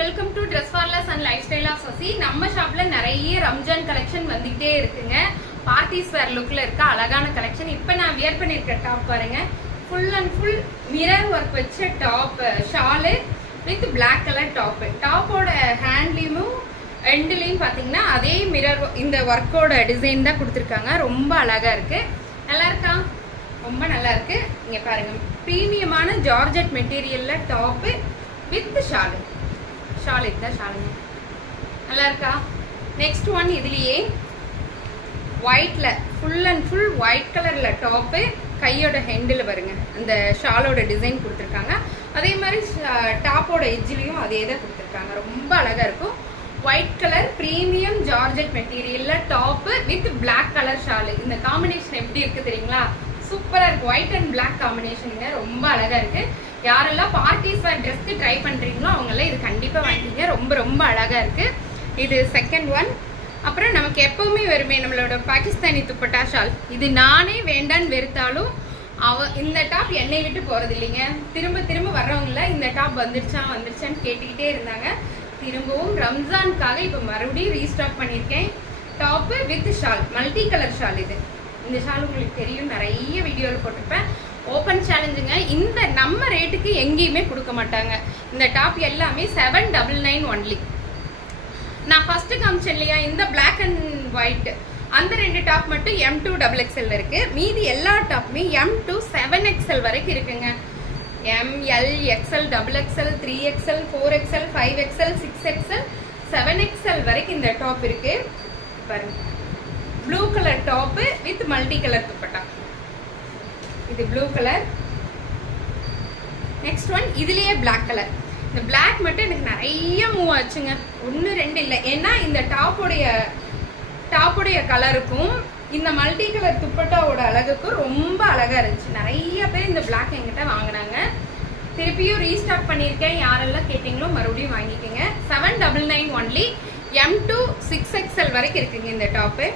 Welcome to dress parlours and lifestyle of Sasi. நம்ம ஷாப்ல நிறைய ரம்ஜான் கலெக்ஷன் வந்துகிட்டே இருக்குங்க. பார்ட்டிஸ் வேர் லுக்ல இருக்க அழகான கலெக்ஷன். இப்போ நான் வியர் பண்ணிருக்க டாப் பாருங்க, full and full mirror work வச்ச top, shawl with black colour top. டாப்போட ஹேண்ட்லயும் எண்ட்லயும் பாத்தீங்கன்னா அதே மிரர் இந்த ஒர்க்கோட டிசைன் தான் கொடுத்துருக்காங்க. ரொம்ப அழகா இருக்கு. நல்லா இருக்கா? ரொம்ப நல்லா இருக்கு. இங்க பாருங்க, பிரீமியமான ஜார்ஜெட் மெட்டீரியல்ல டாப் வித் ஷாலு. ஷால் இதுதான் ஷாலுங்க. நல்லா இருக்கா? நெக்ஸ்ட் ஒன் இதுலயே ஒயிட்ல ஃபுல் அண்ட் ஃபுல் ஒயிட் கலர்ல டாப்பு, கையோட ஹெண்டில் வருங்க அந்த ஷாலோட டிசைன் கொடுத்துருக்காங்க. அதே மாதிரி டாப்போட எஜ்ஜிலையும் அதே தான் கொடுத்துருக்காங்க. ரொம்ப அழகா இருக்கும். ஒயிட் கலர் பிரீமியம் ஜார்ஜெட் மெட்டீரியல்ல top with black colour shawl. இந்த காம்பினேஷன் எப்படி இருக்கு தெரியுங்களா? சூப்பரா இருக்கு. ஒயிட் அண்ட் பிளாக் காம்பினேஷனுங்க. ரொம்ப அழகா இருக்கு. யாரெல்லாம் பார்ட்டிஸ் வேர் ட்ரெஸ்க்கு ட்ரை பண்றீங்களோ அவங்கெல்லாம் இது கண்டிப்பா வாங்கிக்கங்க. ரொம்ப ரொம்ப அழகா இருக்கு. இது செகண்ட் ஒன். அப்புறம் நமக்கு எப்பவுமே வருமே நம்மளோட பாகிஸ்தானி துப்பட்டா ஷால். இது நானே வேண்டான்னு வெறுத்தாலும் இந்த டாப் என்னை விட்டு போறது இல்லைங்க. திரும்ப திரும்ப வர்றவங்கள இந்த டாப் வந்துருச்சான்னு கேட்டுக்கிட்டே இருந்தாங்க. திரும்பவும் ரம்ஜானுக்காக இப்போ மறுபடியும் ரீஸ்டாக் பண்ணியிருக்கேன். Top with shawl, multi colour shawl. இது இந்த ஷால் உங்களுக்கு தெரியும், நிறைய வீடியோவில் போட்டிருப்பேன். ஓப்பன் சேலஞ்சுங்க. இந்த நம்ம ரேட்டுக்கு எங்கேயுமே கொடுக்க மாட்டாங்க. இந்த டாப் எல்லாமே 799 ஒன்லி. நான் ஃபர்ஸ்ட் காமிச்சேன் இல்லையா, இந்த பிளாக் அண்ட் ஒயிட், அந்த ரெண்டு டாப் மட்டும் M2 XXL இருக்கு. மீதி எல்லா டாப்புமே M2 7XL வரைக்கும் இருக்குங்க. ML, XL, XXL, 3XL, 4XL, 5XL, 6XL, 7XL வரைக்கும் இந்த டாப் இருக்கு. பாருங்க, blue colour top with multi colour dupatta. இது ப்ளூ கலர். நெக்ஸ்ட் ஒன் இதுலயே பிளாக் கலர். இந்த பிளாக் மட்டும் எனக்கு நிறைய மூவ் ஆச்சுங்க. 1 2 இல்லை. ஏன்னா இந்த டாப்போடைய கலருக்கும் இந்த மல்டி கலர் துப்பட்டாவோட அழகுக்கும் ரொம்ப அழகா இருந்துச்சு. நிறைய பேர் இந்த பிளாக் என்கிட்ட வாங்கினாங்க. திருப்பியும் ரீஸ்டாக் பண்ணியிருக்கேன். யாரெல்லாம் கேட்டீங்களோ மறுபடியும் வாங்கிக்கோங்க. 799 ஒன்லி. M2 6XL வரைக்கும் இருக்குங்க இந்த top.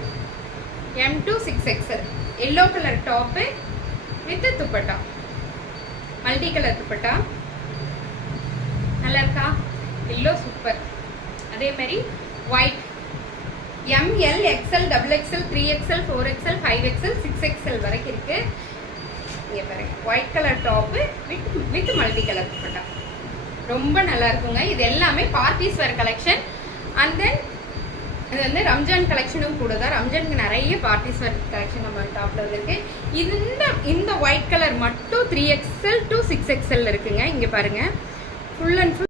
M2 6XL yellow colour top with dupatta, multi colour dupatta. நல்லா இருக்கா? Yellow super. அதே மாதிரி white ML, XL, XXL, 3XL, 4XL, 5XL, 6XL வரைக்கும் இருக்கு. இங்க பாருங்க, white colour top with multi colour dupatta. ரொம்ப நல்லா இருக்குங்க. இது எல்லாமே parties where collection. And then இது வந்து ரம்ஜான் கலெக்ஷனும் கூட தான். ரம்ஜானுக்கு நிறைய பார்ட்டிஸ் வேர் கலெக்ஷன் நம்ம டாப்ல இருக்கு. இந்த ஒயிட் கலர் மட்டும் 3XL to 6XL இருக்குங்க. இங்க பாருங்க, ஃபுல் அண்ட் ஃபுல்